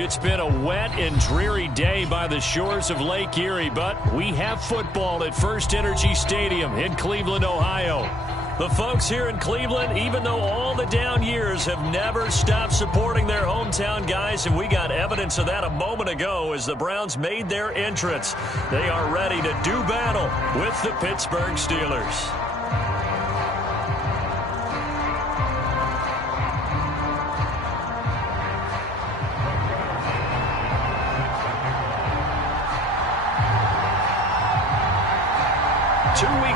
It's been a wet and dreary day by the shores of Lake Erie, but we have football at First Energy Stadium in Cleveland, Ohio. The folks here in Cleveland, even though all the down years, have never stopped supporting their hometown guys, and we got evidence of that a moment ago as the Browns made their entrance. They are ready to do battle with the Pittsburgh Steelers.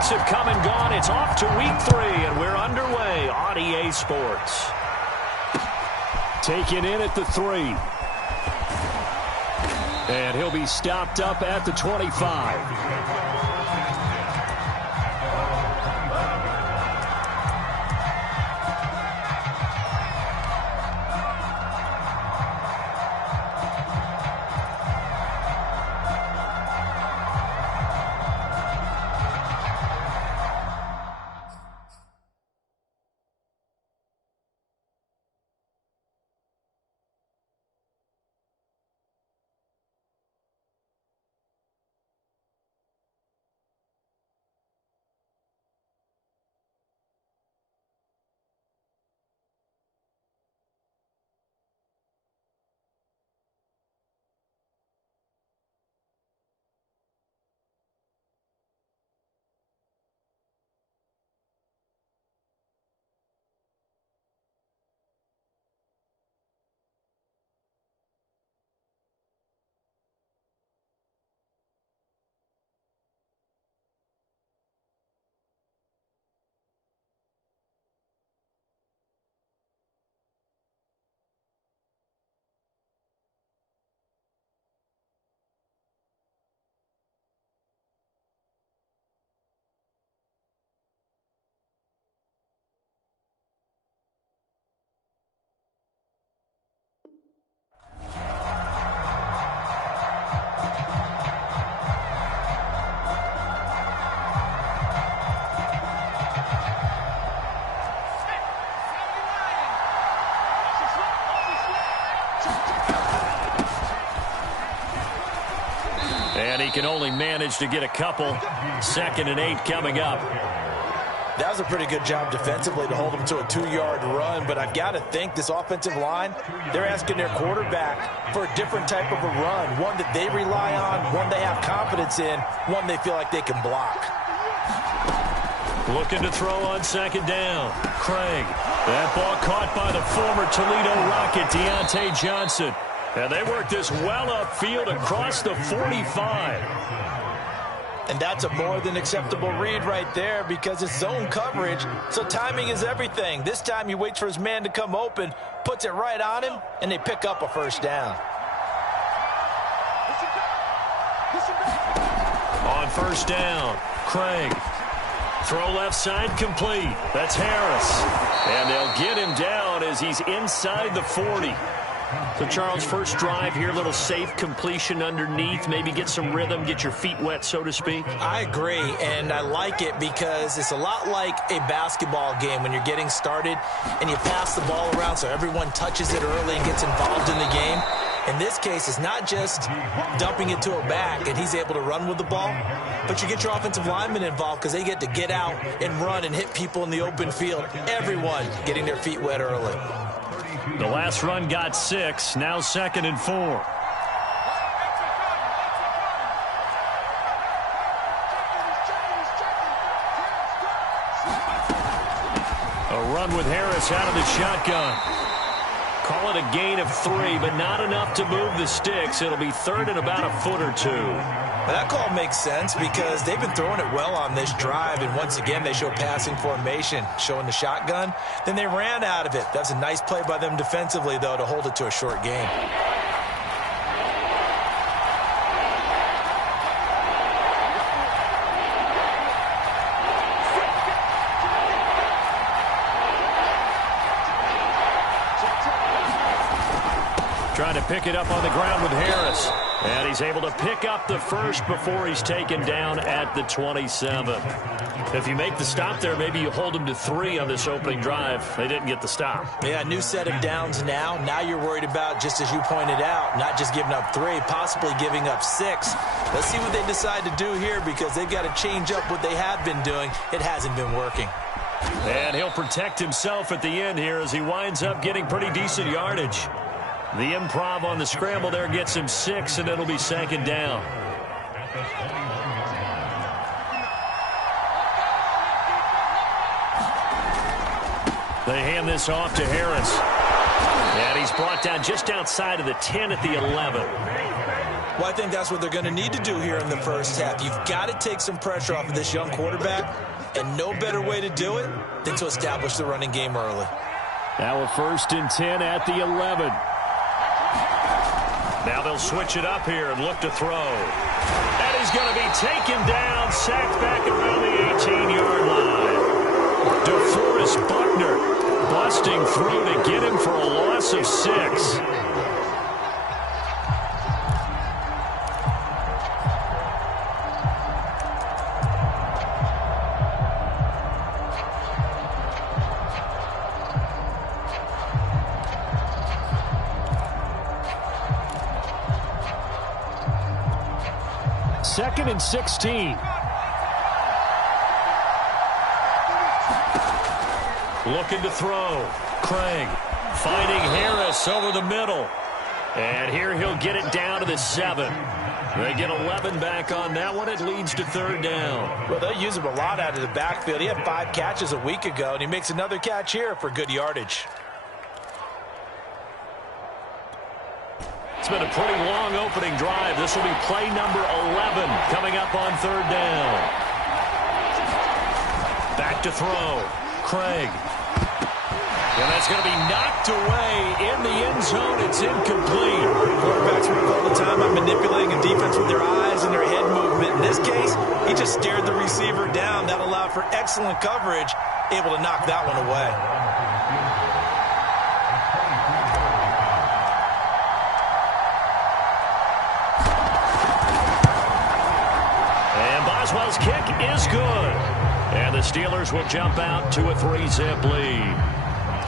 Have come and gone. It's off to week 3, and we're underway on EA Sports. Taken in at the 3. And he'll be stopped up at the 25. And he can only manage to get a couple. 2nd and 8 coming up. That was a pretty good job defensively to hold him to a 2-yard run, but I've got to think this offensive line, they're asking their quarterback for a different type of a run, one that they rely on, one they have confidence in, one they feel like they can block. Looking to throw on 2nd down. Craig. That ball caught by the former Toledo Rocket, Deontay Johnson. And they work this well upfield across the 45. And that's a more than acceptable read right there because it's zone coverage, so timing is everything. This time he waits for his man to come open, puts it right on him, and they pick up a 1st down. On 1st down, Craig. Throw left side complete. That's Harris. And they'll get him down as he's inside the 40. So, Charles, first drive here, little safe completion underneath, maybe get some rhythm, get your feet wet, so to speak. I agree, and I like it because it's a lot like a basketball game when you're getting started and you pass the ball around so everyone touches it early and gets involved in the game. In this case, it's not just dumping it to a back and he's able to run with the ball, but you get your offensive linemen involved because they get to get out and run and hit people in the open field. Everyone getting their feet wet early. The last run got 6, now 2nd and 4. A run with Harris out of the shotgun. Call it a gain of 3, but not enough to move the sticks. It'll be 3rd and about a foot or 2. Now that call makes sense because they've been throwing it well on this drive, and once again they show passing formation, showing the shotgun. Then they ran out of it. That's a nice play by them defensively, though, to hold it to a short gain. Trying to pick it up on the ground with Harris. And he's able to pick up the first before he's taken down at the 27. If you make the stop there, maybe you hold him to 3 on this opening drive. They didn't get the stop. Yeah, new set of downs now. Now you're worried about, just as you pointed out, not just giving up 3, possibly giving up 6. Let's see what they decide to do here, because they've got to change up what they have been doing. It hasn't been working. And he'll protect himself at the end here as he winds up getting pretty decent yardage. The improv on the scramble there gets him 6, and it'll be 2nd down. They hand this off to Harris. And he's brought down just outside of the 10 at the 11. Well, I think that's what they're going to need to do here in the first half. You've got to take some pressure off of this young quarterback, and no better way to do it than to establish the running game early. Now a 1st and 10 at the 11. Now they'll switch it up here and look to throw. And he's going to be taken down, sacked back around the 18-yard line. DeForest Buckner busting through to get him for a loss of 6. Second and 16. Looking to throw. Craig finding Harris over the middle. And here he'll get it down to the 7. They get 11 back on that one. It leads to 3rd down. Well, they'll use him a lot out of the backfield. He had 5 catches a week ago, and he makes another catch here for good yardage. It's been a pretty long opening drive. This will be play number 11 coming up on 3rd down. Back to throw. Craig. And that's going to be knocked away in the end zone. It's incomplete. Quarterbacks work all the time on manipulating a defense with their eyes and their head movement. In this case, he just stared the receiver down. That allowed for excellent coverage, able to knock that one away. Boswell's kick is good. And the Steelers will jump out to a 3-zip lead.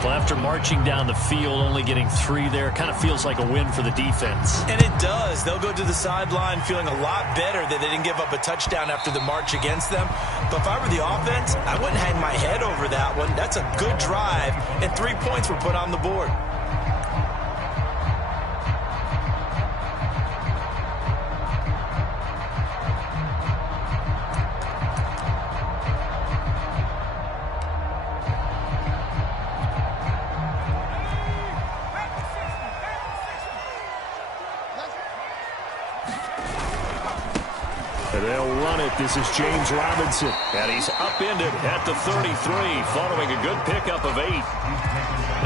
Well, after marching down the field, only getting 3 there, kind of feels like a win for the defense. And it does. They'll go to the sideline feeling a lot better that they didn't give up a touchdown after the march against them. But if I were the offense, I wouldn't hang my head over that one. That's a good drive, and 3 points were put on the board. They'll run it. This is James Robinson. And he's upended at the 33 following a good pickup of 8.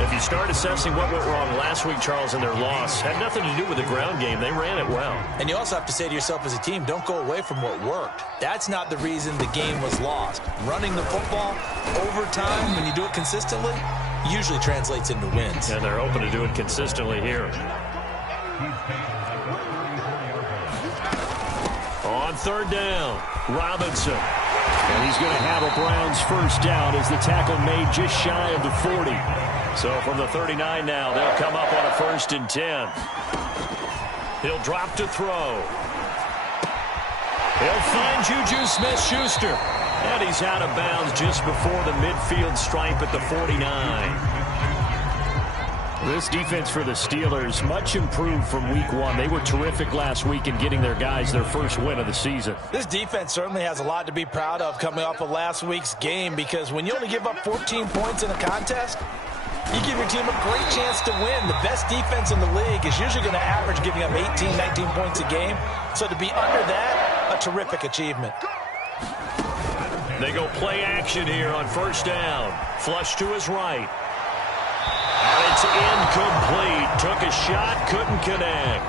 If you start assessing what went wrong last week, Charles, in their loss, had nothing to do with the ground game. They ran it well. And you also have to say to yourself as a team, don't go away from what worked. That's not the reason the game was lost. Running the football over time, when you do it consistently, usually translates into wins. And they're open to do it consistently here. On 3rd down, Robinson. And he's going to have a Browns first down as the tackle made just shy of the 40. So from the 39 now, they'll come up on a 1st and 10. He'll drop to throw. He'll find Juju Smith-Schuster. And he's out of bounds just before the midfield stripe at the 49. This defense for the Steelers, much improved from week 1. They were terrific last week in getting their guys their first win of the season. This defense certainly has a lot to be proud of coming off of last week's game, because when you only give up 14 points in a contest, you give your team a great chance to win. The best defense in the league is usually going to average giving up 18, 19 points a game. So to be under that, a terrific achievement. They go play action here on 1st down. Flush to his right. And it's incomplete. Took a shot, couldn't connect.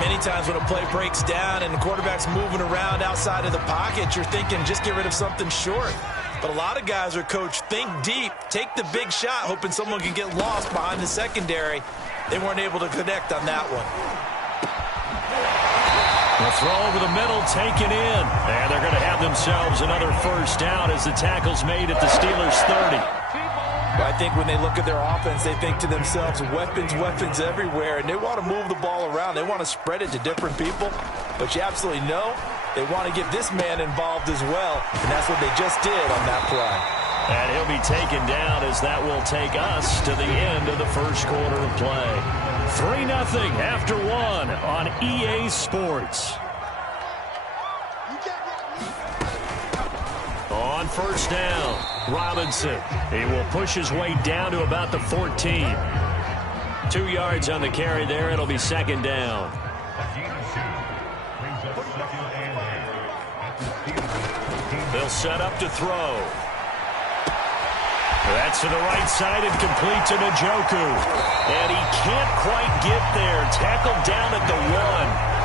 Many times when a play breaks down and the quarterback's moving around outside of the pocket, you're thinking just get rid of something short. But a lot of guys are coached, think deep, take the big shot, hoping someone can get lost behind the secondary. They weren't able to connect on that one. throw over the middle, taken in. And they're going to have themselves another first down as the tackle's made at the Steelers' 30. I think when they look at their offense, they think to themselves, weapons, weapons everywhere, and they want to move the ball around. They want to spread it to different people, but you absolutely know they want to get this man involved as well, and that's what they just did on that play. And he'll be taken down as that will take us to the end of the first quarter of play. 3-0 after 1 on EA Sports. On first down, Robinson. He will push his way down to about the 14. 2 yards on the carry there. It'll be second down. They'll set up to throw. That's to the right side and complete to Njoku. And he can't quite get there. Tackled down at the 1.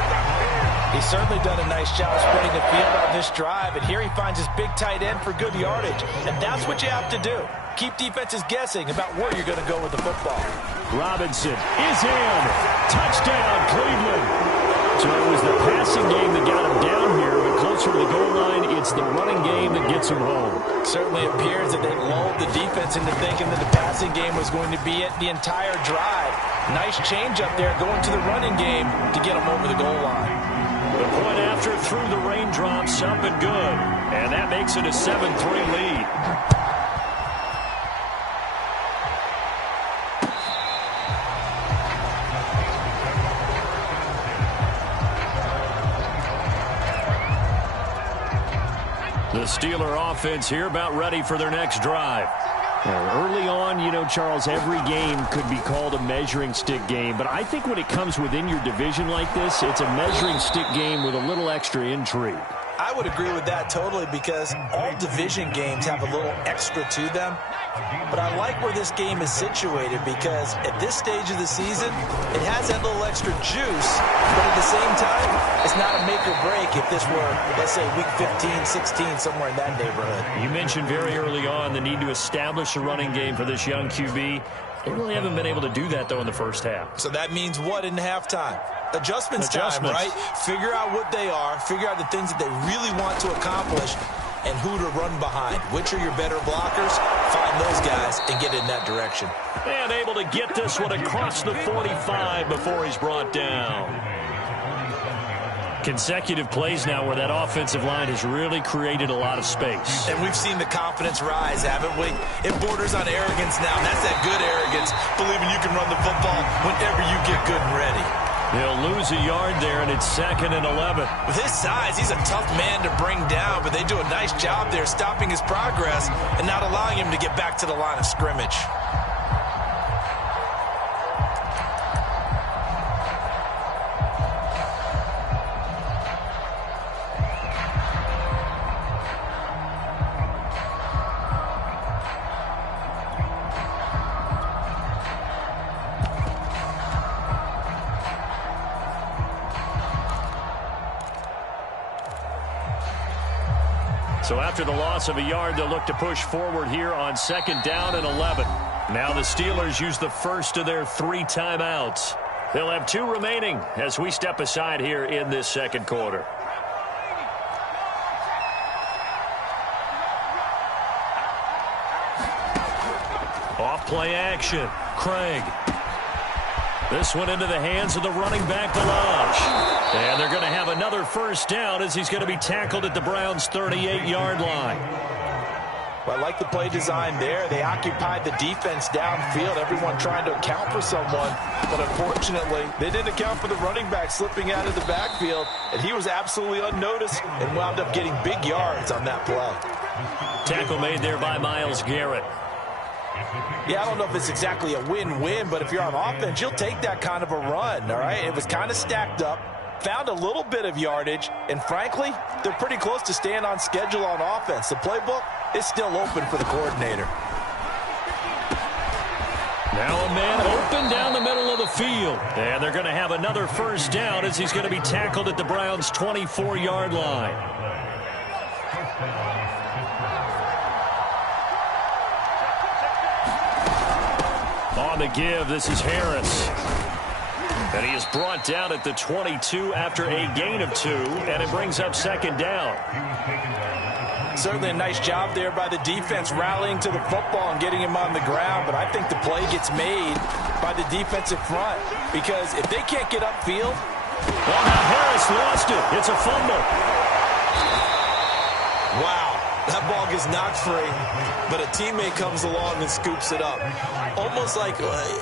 He's certainly done a nice job spreading the field on this drive, and here he finds his big tight end for good yardage. And that's what you have to do. Keep defenses guessing about where you're going to go with the football. Robinson is in. Touchdown, Cleveland. So it was the passing game that got him down here, but closer to the goal line, it's the running game that gets him home. Certainly appears that they lulled the defense into thinking that the passing game was going to be it the entire drive. Nice change up there going to the running game to get him over the goal line. The point after through the raindrops, up and good. And that makes it a 7-3 lead. The Steeler offense here about ready for their next drive. Early on, you know, Charles, every game could be called a measuring stick game. But I think when it comes within your division like this, it's a measuring stick game with a little extra intrigue. I would agree with that totally because all division games have a little extra to them. But I like where this game is situated because at this stage of the season, it has that little extra juice. But at the same time, it's not a make or break if this were, let's say, week 15, 16, somewhere in that neighborhood. You mentioned very early on the need to establish a running game for this young QB. They really haven't been able to do that, though, in the first half. So that means what in halftime? Adjustments time, right? Figure out what they are, figure out the things that they really want to accomplish, and who to run behind. Which are your better blockers? Find those guys and get in that direction. And able to get this one across the 45 before he's brought down. Consecutive plays now where that offensive line has really created a lot of space. And we've seen the confidence rise, haven't we? It borders on arrogance now, and that's that good arrogance, believing you can run the football whenever you get good and ready. They'll lose a yard there, and it's 2nd and 11. With his size, he's a tough man to bring down, but they do a nice job there stopping his progress and not allowing him to get back to the line of scrimmage. So after the loss of a yard, they'll look to push forward here on 2nd down and 11. Now the Steelers use the first of their 3 timeouts. They'll have 2 remaining as we step aside here in this second quarter. Off play action. Craig. This one into the hands of the running back, Delage. And they're going to have another first down as he's going to be tackled at the Browns' 38-yard line. Well, I like the play design there. They occupied the defense downfield, everyone trying to account for someone. But unfortunately, they didn't account for the running back slipping out of the backfield. And he was absolutely unnoticed and wound up getting big yards on that play. Tackle made there by Myles Garrett. Yeah, I don't know if it's exactly a win-win, but if you're on offense, you'll take that kind of a run, all right? It was kind of stacked up, found a little bit of yardage, and frankly, they're pretty close to staying on schedule on offense. The playbook is still open for the coordinator. Now a man open down the middle of the field. And they're going to have another first down as he's going to be tackled at the Browns' 24-yard line. On the give, this is Harris. And he is brought down at the 22 after a gain of 2, and it brings up second down. Certainly a nice job there by the defense rallying to the football and getting him on the ground, but I think the play gets made by the defensive front because if they can't get upfield. Well, now Harris lost it. It's a fumble. Wow, that ball gets knocked free, but a teammate comes along and scoops it up.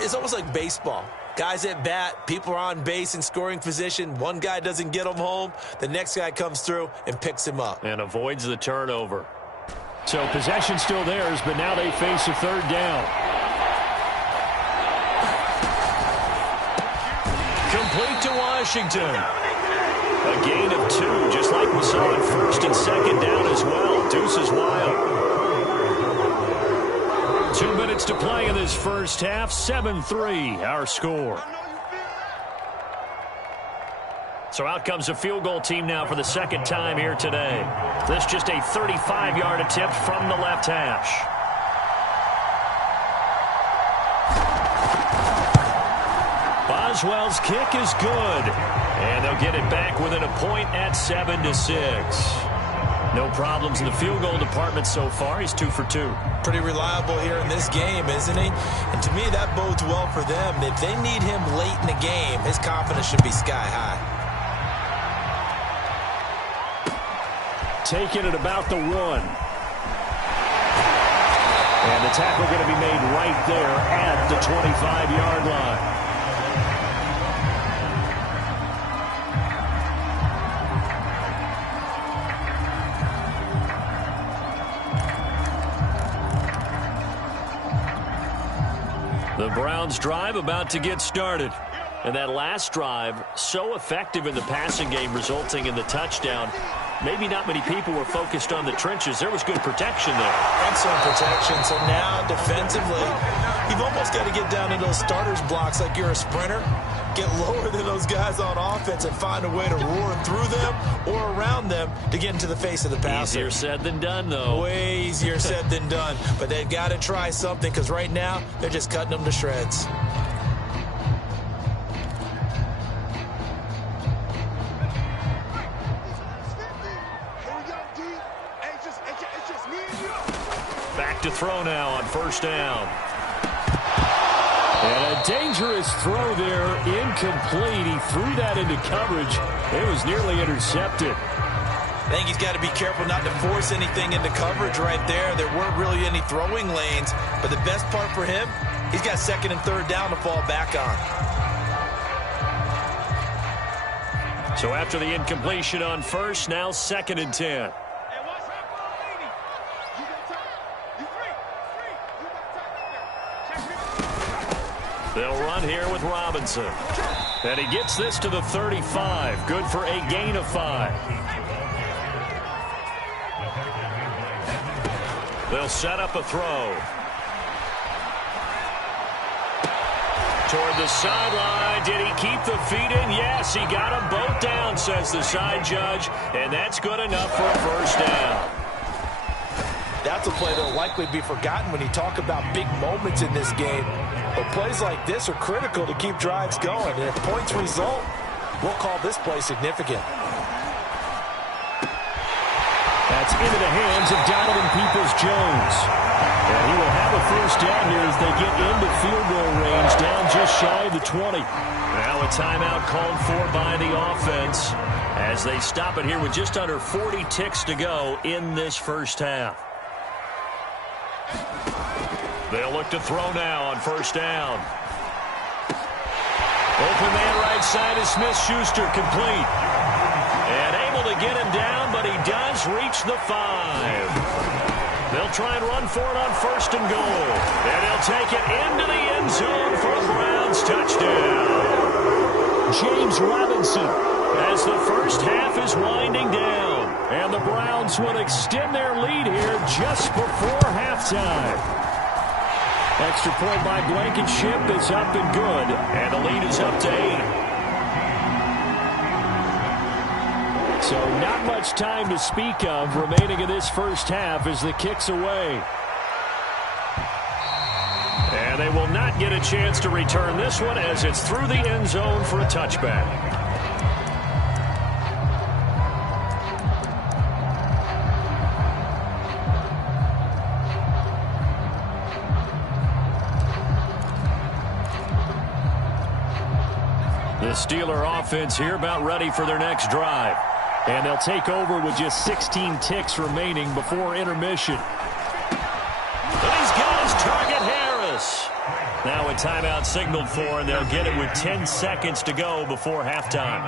It's almost like baseball. Guys at bat, people are on base in scoring position. One guy doesn't get him home. The next guy comes through and picks him up. And avoids the turnover. So possession still theirs, but now they face a third down. Complete to Washington. A gain of 2, just like we saw in first and second down as well. Deuce is wild. 2 minutes to play in this first half. 7-3, our score. So out comes a field goal team now for the second time here today. This just a 35-yard attempt from the left hash. Boswell's kick is good. And they'll get it back within a point at 7-6. No problems in the field goal department so far. He's 2 for 2. Pretty reliable here in this game, isn't he? And to me, that bodes well for them. If they need him late in the game, his confidence should be sky high. Taking it about the 1. And the tackle going to be made right there at the 25-yard line. The Browns drive about to get started. And that last drive, so effective in the passing game, resulting in the touchdown. Maybe not many people were focused on the trenches. There was good protection there. Excellent protection. So now, defensively, you've almost got to get down to those starters blocks like you're a sprinter. Get lower than those guys on offense and find a way to roar through them or around them to get into the face of the passer. Easier said than done, though. Way easier said than done. But they've got to try something because right now, they're just cutting them to shreds. Back to throw now on first down. And a dangerous throw there, incomplete. He threw that into coverage. It was nearly intercepted. I think he's got to be careful not to force anything into coverage right there. There weren't really any throwing lanes, but the best part for him, he's got second and third down to fall back on. So after the incompletion on first, now second and 10. They'll run here with Robinson. And he gets this to the 35. Good for a gain of 5. They'll set up a throw. Toward the sideline. Did he keep the feet in? Yes, he got them both down, says the side judge. And that's good enough for a first down. That's a play that will likely be forgotten when you talk about big moments in this game. But plays like this are critical to keep drives going. And if points result, we'll call this play significant. That's into the hands of Donovan Peoples-Jones. And he will have a first down here as they get into field goal range, down just shy of the 20. Now a timeout called for by the offense as they stop it here with just under 40 ticks to go in this first half. They'll look to throw now on first down. Open man right side is Smith-Schuster, complete. And able to get him down, but he does reach the 5. They'll try and run for it on first and goal. And he'll take it into the end zone for a Browns touchdown. James Robinson as the first half is winding down. And the Browns will extend their lead here just before halftime. Extra point by Blankenship is up and good. And the lead is up to 8. So not much time to speak of remaining in this first half as the kick's away. And And they will not get a chance to return this one as it's through the end zone for a touchback. The Steeler offense here about ready for their next drive. And they'll take over with just 16 ticks remaining before intermission. And he's got his target, Harris. Now a timeout signaled for, and they'll get it with 10 seconds to go before halftime.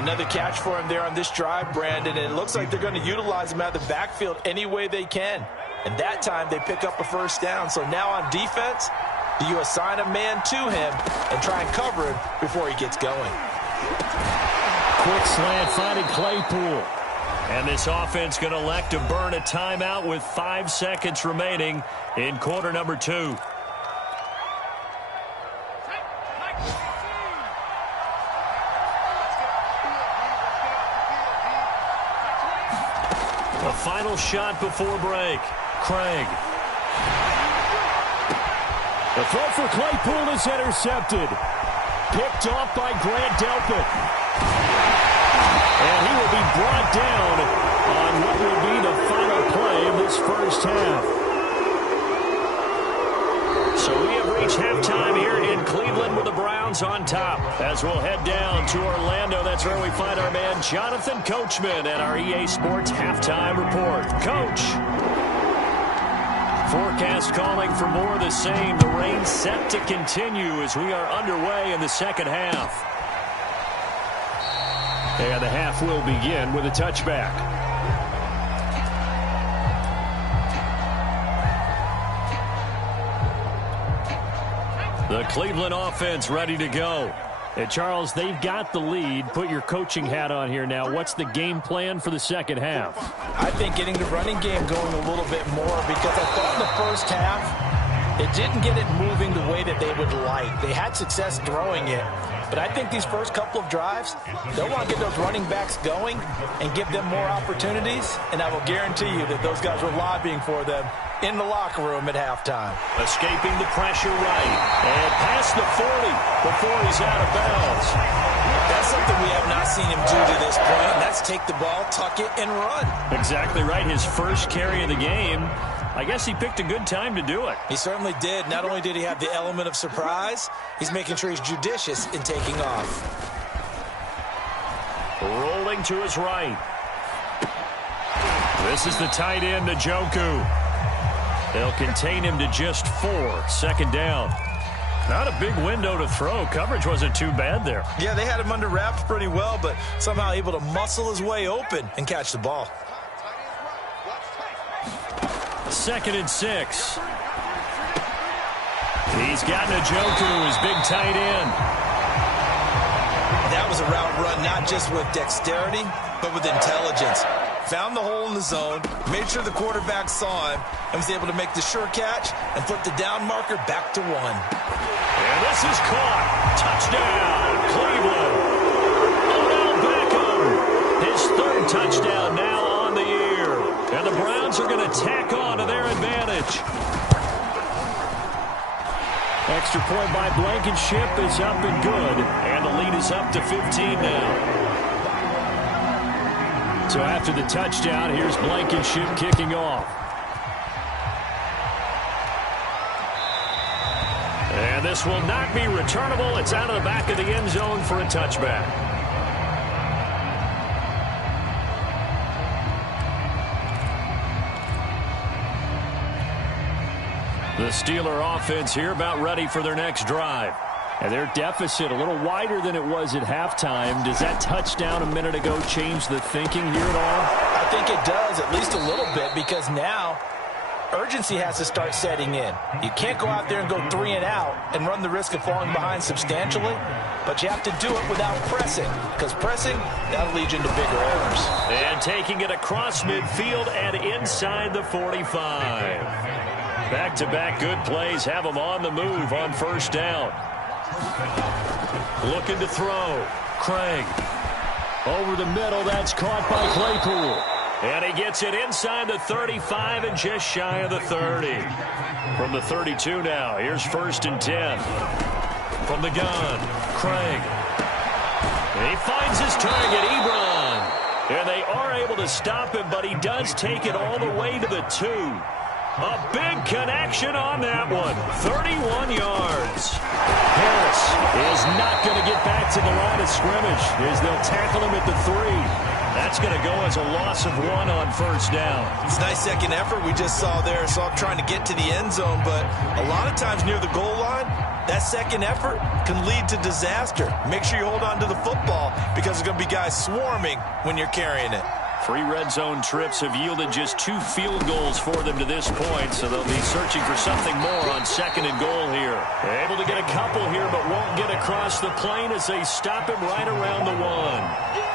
Another catch for him there on this drive, Brandon, and it looks like they're going to utilize him out of the backfield any way they can. And that time they pick up a first down. So now on defense, do you assign a man to him and try and cover him before he gets going? Quick slant finding Claypool. And this offense going to elect to burn a timeout with 5 seconds remaining in quarter number 2. A final shot before break. Craig. The throw for Claypool is intercepted. Picked off by Grant Delpit. And he will be brought down on what will be the final play of this first half. So we have reached halftime here in Cleveland with the Browns on top. As we'll head down to Orlando, that's where we find our man Jonathan Coachman at our EA Sports Halftime Report. Coach. Forecast calling for more of the same. The rain set to continue as we are underway in the second half. And the half will begin with a touchback. The Cleveland offense ready to go. And Charles, they've got the lead. Put your coaching hat on here now. What's the game plan for the second half? I think getting the running game going a little bit more, because I thought in the first half it didn't get it moving the way that they would like. They had success throwing it. But I think these first couple of drives, they'll want to get those running backs going and give them more opportunities. And I will guarantee you that those guys were lobbying for them in the locker room at halftime. Escaping the pressure right. And past the 40 before he's out of bounds. That's something we have not seen him do to this point. And that's take the ball, tuck it, and run. Exactly right. His first carry of the game. I guess he picked a good time to do it. He certainly did. Not only did he have the element of surprise, he's making sure he's judicious in taking off. Rolling to his right. This is the tight end, Njoku. They'll contain him to just 4. Second down. Not a big window to throw. Coverage wasn't too bad there. Yeah, they had him under wraps pretty well, but somehow able to muscle his way open and catch the ball. 2nd and 6. He's got Njoku, his big tight end. That was a route run not just with dexterity, but with intelligence. Found the hole in the zone, made sure the quarterback saw him, and was able to make the sure catch and flip the down marker back to 1. And this is caught. Touchdown, Cleveland. Odell Beckham, his 3rd touchdown now on the year. And the Browns are going to tack on to their advantage. Extra point by Blankenship is up and good. And the lead is up to 15 now. So after the touchdown, here's Blankenship kicking off. And this will not be returnable. It's out of the back of the end zone for a touchback. The Steeler offense here about ready for their next drive. And their deficit a little wider than it was at halftime. Does that touchdown a minute ago change the thinking here at all? I think it does, at least a little bit, because now urgency has to start setting in. You can't go out there and go 3 and out and run the risk of falling behind substantially, but you have to do it without pressing, because pressing, that'll lead you into bigger errors. And taking it across midfield and inside the 45. Back-to-back good plays have them on the move on first down. Looking to throw. Craig. Over the middle, that's caught by Claypool. And he gets it inside the 35 and just shy of the 30. From the 32 now, here's 1st and 10. From the gun, Craig. And he finds his target, Ebron. And they are able to stop him, but he does take it all the way to the 2. A big connection on that one. 31 yards. Harris is not going to get back to the line of scrimmage as they'll tackle him at the 3. That's going to go as a loss of 1 on 1st down. It's a nice second effort we just saw there. So I'm trying to get to the end zone, but a lot of times near the goal line, that second effort can lead to disaster. Make sure you hold on to the football because there's going to be guys swarming when you're carrying it. 3 red zone trips have yielded just 2 field goals for them to this point, so they'll be searching for something more on 2nd and goal here. Able to get a couple here, but won't get across the plane as they stop him right around the 1.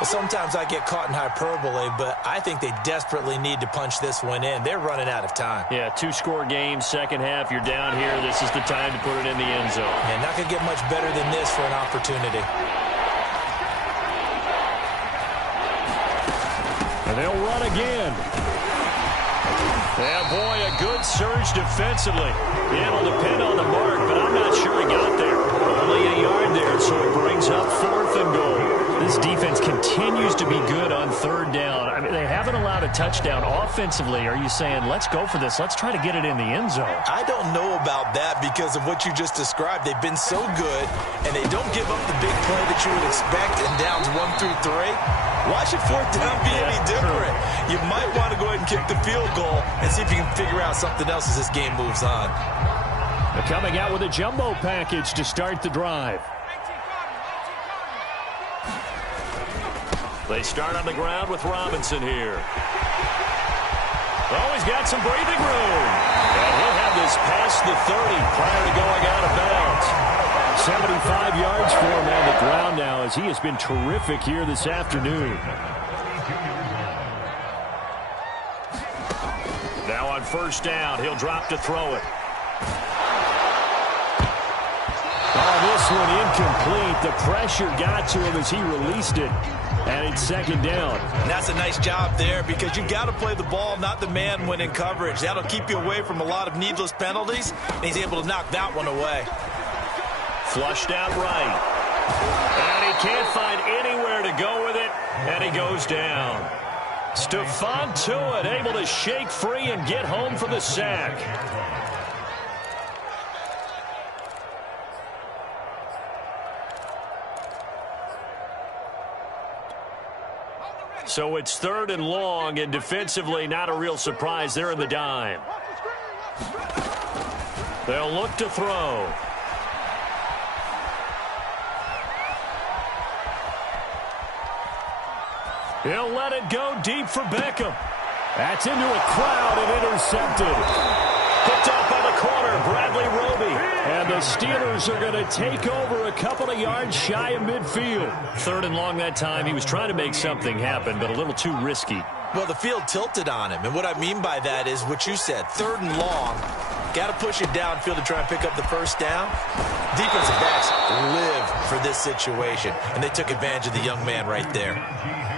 Well, sometimes I get caught in hyperbole, but I think they desperately need to punch this one in. They're running out of time. Yeah, 2-score game, second half, you're down here. This is the time to put it in the end zone. And not going to get much better than this for an opportunity. And they'll run again. Yeah, boy, a good surge defensively. It'll depend on the mark, but I'm not sure he got there. Only a yard there, so it brings up 4th and goal. This defense continues to be good on 3rd down. I mean, they haven't allowed a touchdown offensively. Are you saying, let's go for this, let's try to get it in the end zone? I don't know about that because of what you just described. They've been so good, and they don't give up the big play that you would expect in downs 1 through 3. Why should 4th down be any different? You might want to go ahead and kick the field goal and see if you can figure out something else as this game moves on. They're coming out with a jumbo package to start the drive. They start on the ground with Robinson here. Oh, he's got some breathing room. And he'll have this past the 30 prior to going out of bounds. 75 yards for him on the ground now as he has been terrific here this afternoon. Now on 1st down, he'll drop to throw it. Oh, this one incomplete. The pressure got to him as he released it. And it's 2nd down. And that's a nice job there because you've got to play the ball, not the man when in coverage. That'll keep you away from a lot of needless penalties, and he's able to knock that one away. Flushed out right. And he can't find anywhere to go with it, and he goes down. Stephon Tuitt able to shake free and get home for the sack. So it's 3rd and long, and defensively not a real surprise. They're in the dime. They'll look to throw. He'll let it go deep for Beckham. That's into a crowd and intercepted. Picked off by the corner, Bradley Roby. And the Steelers are going to take over a couple of yards shy of midfield. 3rd and long that time. He was trying to make something happen, but a little too risky. Well, the field tilted on him. And what I mean by that is what you said. 3rd and long. Got to push it downfield to try and pick up the 1st down. Defensive backs live for this situation. And they took advantage of the young man right there.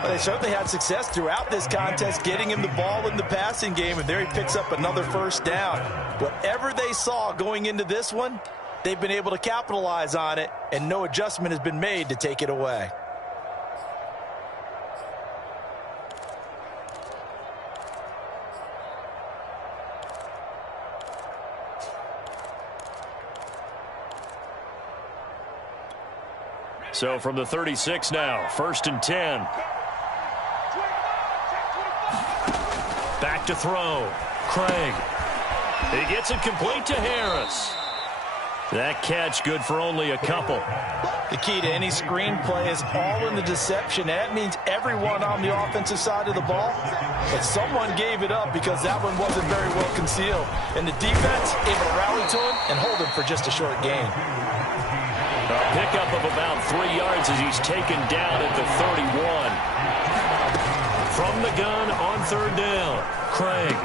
Well, they certainly had success throughout this contest, getting him the ball in the passing game, and there he picks up another 1st down. Whatever they saw going into this one, they've been able to capitalize on it, and no adjustment has been made to take it away. So from the 36 now, 1st and 10. Back to throw. Craig. He gets it complete to Harris. That catch good for only a couple. The key to any screenplay is all in the deception. That means everyone on the offensive side of the ball, but someone gave it up because that one wasn't very well concealed. And the defense able to rally to him and hold him for just a short gain. A pickup of about 3 yards as he's taken down at the 31. From the gun on 3rd down, Craig.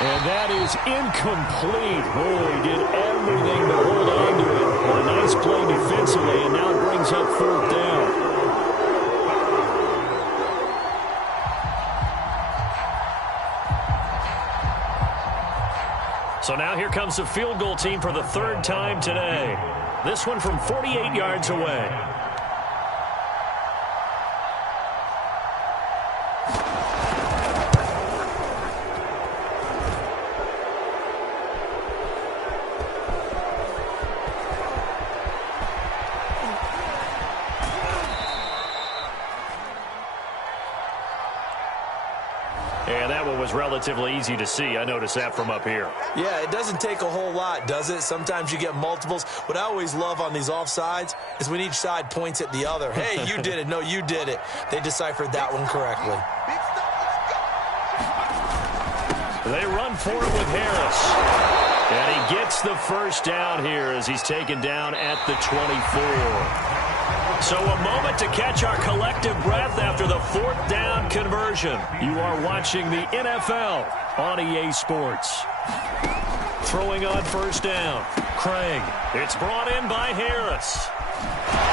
And that is incomplete. Oh, he did everything to hold on to it. A nice play defensively, and now it brings up 4th down. So now here comes the field goal team for the third time today. This one from 48 yards away. And that one was relatively easy to see. I noticed that from up here. Yeah, it doesn't take a whole lot, does it? Sometimes you get multiples. What I always love on these offsides is when each side points at the other. Hey, you did it. No, you did it. They deciphered that one correctly. They run for it with Harris. And he gets the first down here as he's taken down at the 24. So a moment to catch our collective breath after the fourth down conversion. You are watching the NFL on EA Sports. Throwing on first down. Craig. It's brought in by Harris.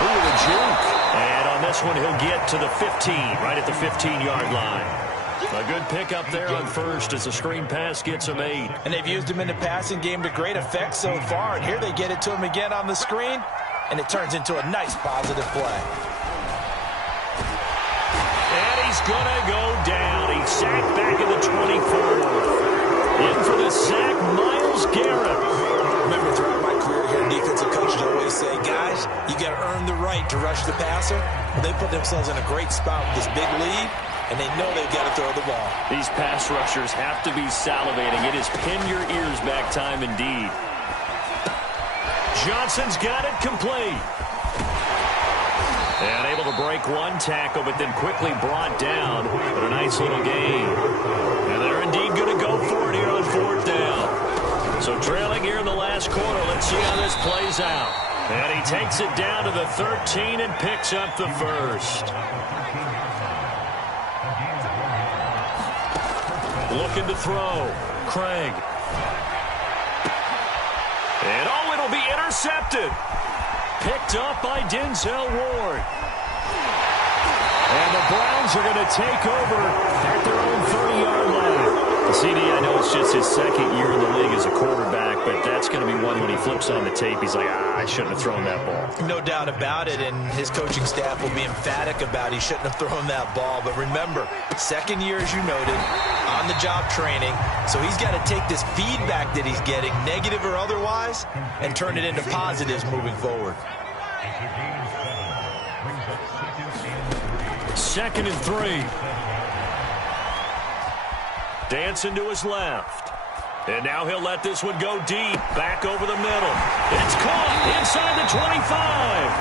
Ooh, the juke. And on this one, he'll get to the 15, right at the 15-yard line. A good pickup there on first as the screen pass gets him 8. And they've used him in the passing game to great effect so far. And here they get it to him again on the screen. And it turns into a nice positive play. And he's going to go down. He's sacked back at the 24. In for the sack, Myles Garrett. Remember, throughout my career here, defensive coaches always say, guys, you got to earn the right to rush the passer. Well, they put themselves in a great spot with this big lead, and they know they've got to throw the ball. These pass rushers have to be salivating. It is pin your ears back time indeed. Johnson's got it complete. And able to break one tackle, but then quickly brought down. But a nice little gain. And they're indeed going to go for it here on fourth down. So trailing here in the last quarter. Let's see how this plays out. And he takes it down to the 13 and picks up the first. Looking to throw. Craig. And oh, it'll be intercepted. Picked up by Denzel Ward. And the Browns are going to take over at their own 30-yard line. CD, I know it's just his second year in the league as a quarterback, but that's going to be one when he flips on the tape. He's like, I shouldn't have thrown that ball. No doubt about it, and his coaching staff will be emphatic about he shouldn't have thrown that ball. But remember, second year, as you noted, on-the-job training. So he's got to take this feedback that he's getting, negative or otherwise, and turn it into positives moving forward. 2nd and 3. Dancing to his left. And now he'll let this one go deep. Back over the middle. It's caught inside the 25.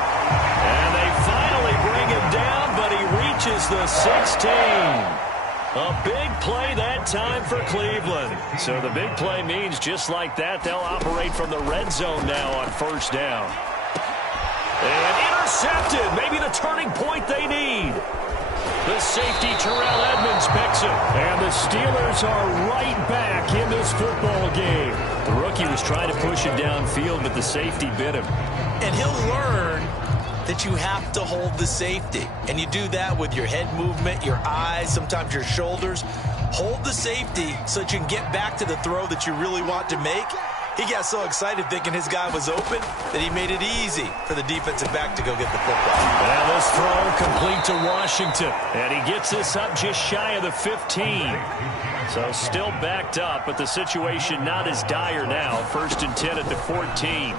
And they finally bring him down, but he reaches the 16. A big play that time for Cleveland. So the big play means just like that, they'll operate from the red zone now on first down. And intercepted. Maybe the turning point they need. The safety, Terrell Edmonds, picks it. And the Steelers are right back in this football game. The rookie was trying to push it downfield, but the safety bit him. And he'll learn that you have to hold the safety. And you do that with your head movement, your eyes, sometimes your shoulders. Hold the safety so that you can get back to the throw that you really want to make. He got so excited thinking his guy was open that he made it easy for the defensive back to go get the football. And this throw complete to Washington. And he gets this up just shy of the 15. So still backed up, but the situation not as dire now. 1st and 10 at the 14.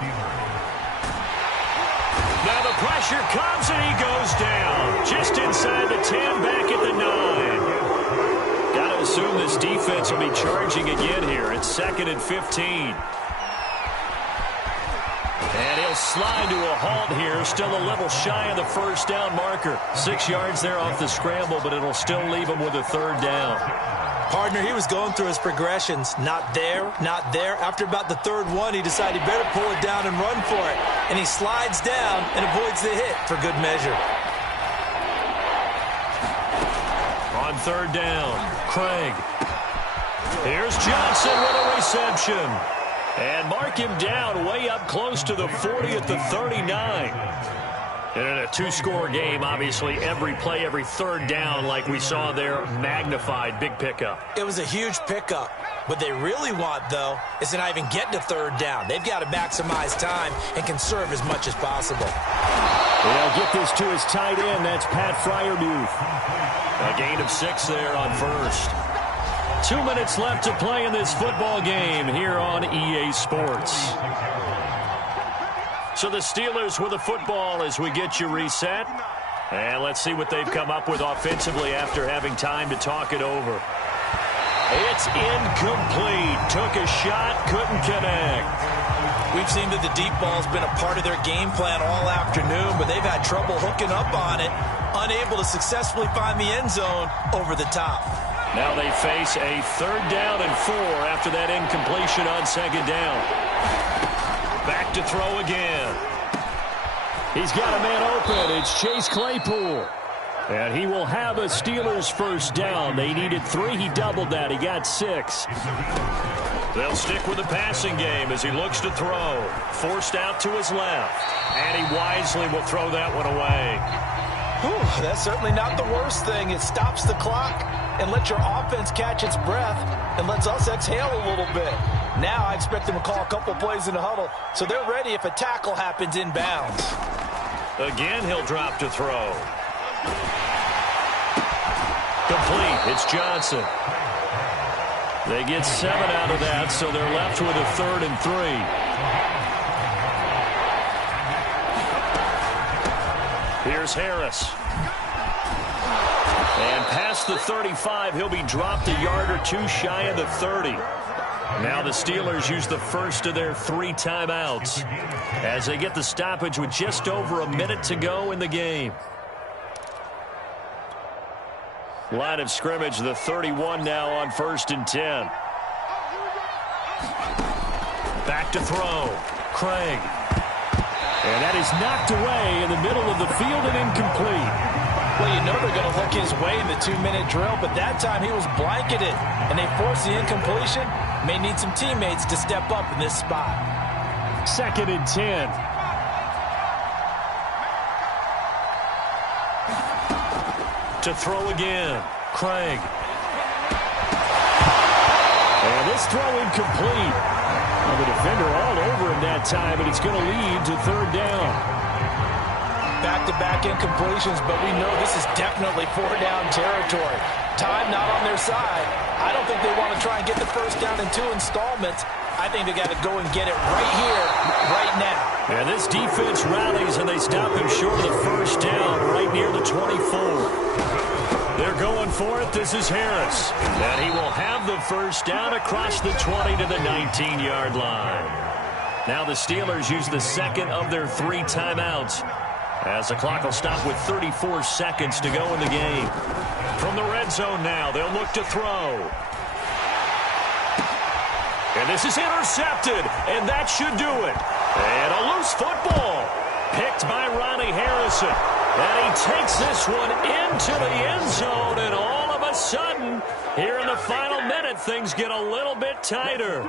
Now the pressure comes and he goes down. Just inside the 10, back at the 9. Got to assume this defense will be charging again here. It's 2nd and 15. And he'll slide to a halt here. Still a little shy of the first down marker. 6 yards there off the scramble, but it'll still leave him with a 3rd down. Partner, he was going through his progressions. Not there, not there. After about the 3rd one, he decided he better pull it down and run for it. And he slides down and avoids the hit for good measure. On 3rd down, Craig. Here's Johnson with a reception. And mark him down way up close to the 40 at the 39. And in a two-score game, obviously, every play, every third down, like we saw there, magnified. Big pickup. It was a huge pickup. What they really want, though, is to not even get to third down. They've got to maximize time and conserve as much as possible. They'll get this to his tight end. That's Pat Fryermuth. A gain of 6 there on first. 2 minutes left to play in this football game here on EA Sports. So the Steelers with the football as we get you reset. And let's see what they've come up with offensively after having time to talk it over. It's incomplete. Took a shot, couldn't connect. We've seen that the deep ball's been a part of their game plan all afternoon, but they've had trouble hooking up on it, unable to successfully find the end zone over the top. Now they face a 3rd down and 4 after that incompletion on 2nd down. Back to throw again. He's got a man open. It's Chase Claypool. And he will have a Steelers 1st down. They needed 3. He doubled that. He got 6. They'll stick with the passing game as he looks to throw. Forced out to his left. And he wisely will throw that one away. Whew, that's certainly not the worst thing. It stops the clock and lets your offense catch its breath and lets us exhale a little bit. Now I expect them to call a couple plays in the huddle, so they're ready if a tackle happens inbounds. Again, he'll drop to throw. Complete. It's Johnson. They get 7 out of that, so they're left with a 3rd and 3. Here's Harris. And past the 35, he'll be dropped a yard or 2 shy of the 30. Now the Steelers use the first of their 3 timeouts as they get the stoppage with just over a minute to go in the game. Line of scrimmage, the 31 now on 1st and 10. Back to throw. Craig. And that is knocked away in the middle of the field and incomplete. Well, you know they're going to look his way in the 2-minute drill, but that time he was blanketed, and they forced the incompletion. May need some teammates to step up in this spot. 2nd and 10. To throw again. Craig. And this throw incomplete. Well, the defender all over him that time, and it's going to lead to 3rd down. Back-to-back incompletions, but we know this is definitely 4-down territory. Time not on their side. I don't think they want to try and get the 1st down in 2 installments. I think they got to go and get it right here, right now. And this defense rallies, and they stop him short of the 1st down, right near the 24. They're going for it. This is Harris. And he will have the 1st down across the 20 to the 19-yard line. Now the Steelers use the 2nd of their 3 timeouts, as the clock will stop with 34 seconds to go in the game. From the red zone now, they'll look to throw. And this is intercepted, and that should do it. And a loose football picked by Ronnie Harrison. And he takes this one into the end zone, and all of a sudden, here in the final minute, things get a little bit tighter.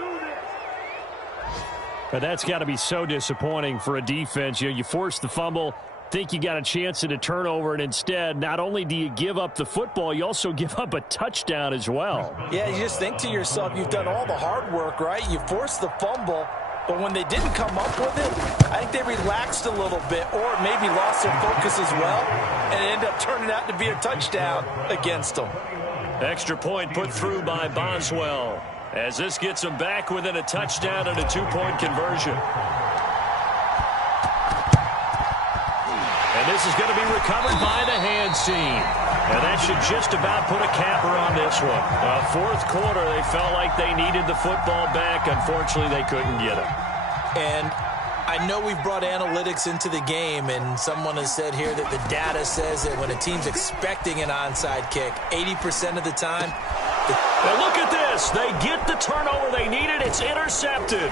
But that's got to be so disappointing for a defense. You force the fumble, think you got a chance at a turnover, and instead, not only do you give up the football, you also give up a touchdown as well. Yeah, you just think to yourself, you've done all the hard work, right? You forced the fumble, but when they didn't come up with it, I think they relaxed a little bit, or maybe lost their focus as well, and it ended up turning out to be a touchdown against them. Extra point put through by Boswell, as this gets them back within a touchdown and a 2-point conversion. And this is going to be recovered by the hands team. And that should just about put a capper on this one. 4th quarter, they felt like they needed the football back. Unfortunately, they couldn't get it. And I know we've brought analytics into the game, and someone has said here that the data says that when a team's expecting an onside kick, 80% of the time. Now look at this. They get the turnover they needed. It's intercepted.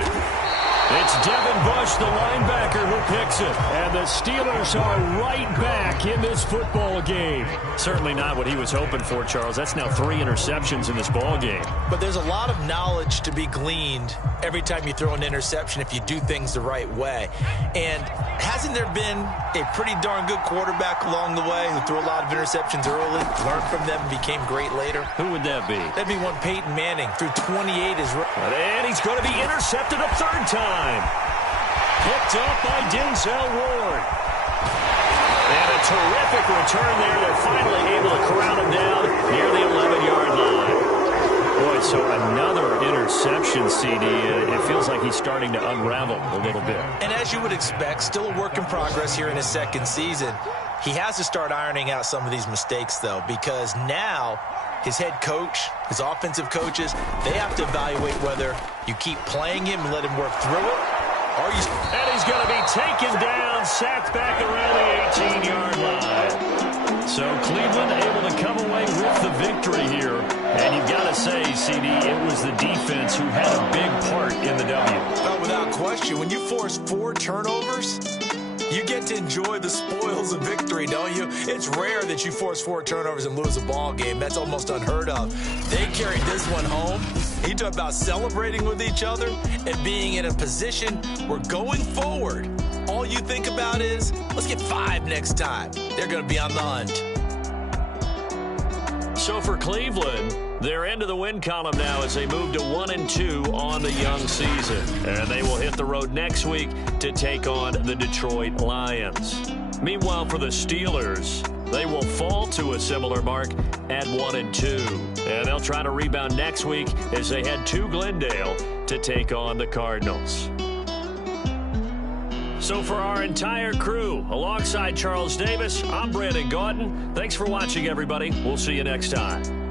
It's Devin Bush, the linebacker, who picks it. And the Steelers are right back in this football game. Certainly not what he was hoping for, Charles. That's now 3 interceptions in this ball game. But there's a lot of knowledge to be gleaned every time you throw an interception if you do things the right way. And hasn't there been a pretty darn good quarterback along the way who threw a lot of interceptions early, learned from them, and became great later? Who would that be? That'd be one Peyton Manning. Threw 28 as and he's going to be intercepted a 3rd time. Picked up by Denzel Ward. And a terrific return there. They're finally able to corral him down near the 11-yard line. Boy, so another interception, CD. It feels like he's starting to unravel a little bit. And as you would expect, still a work in progress here in his 2nd season. He has to start ironing out some of these mistakes, though, because now his head coach, his offensive coaches, they have to evaluate whether you keep playing him and let him work through it. And he's going to be taken down, sacked back around the 18-yard line. So Cleveland able to come away with the victory here. And you've got to say, CD, it was the defense who had a big part in the W. Oh, without question. When you force 4 turnovers, you get to enjoy the spoils of victory, don't you? It's rare that you force 4 turnovers and lose a ball game. That's almost unheard of. They carried this one home. You talk about celebrating with each other and being in a position where going forward, all you think about is, let's get 5 next time. They're going to be on the hunt. So for Cleveland, they're into the win column now as they move to 1-2 on the young season. And they will hit the road next week to take on the Detroit Lions. Meanwhile, for the Steelers, they will fall to a similar mark at 1-2. And they'll try to rebound next week as they head to Glendale to take on the Cardinals. So for our entire crew, alongside Charles Davis, I'm Brandon Gaudin. Thanks for watching, everybody. We'll see you next time.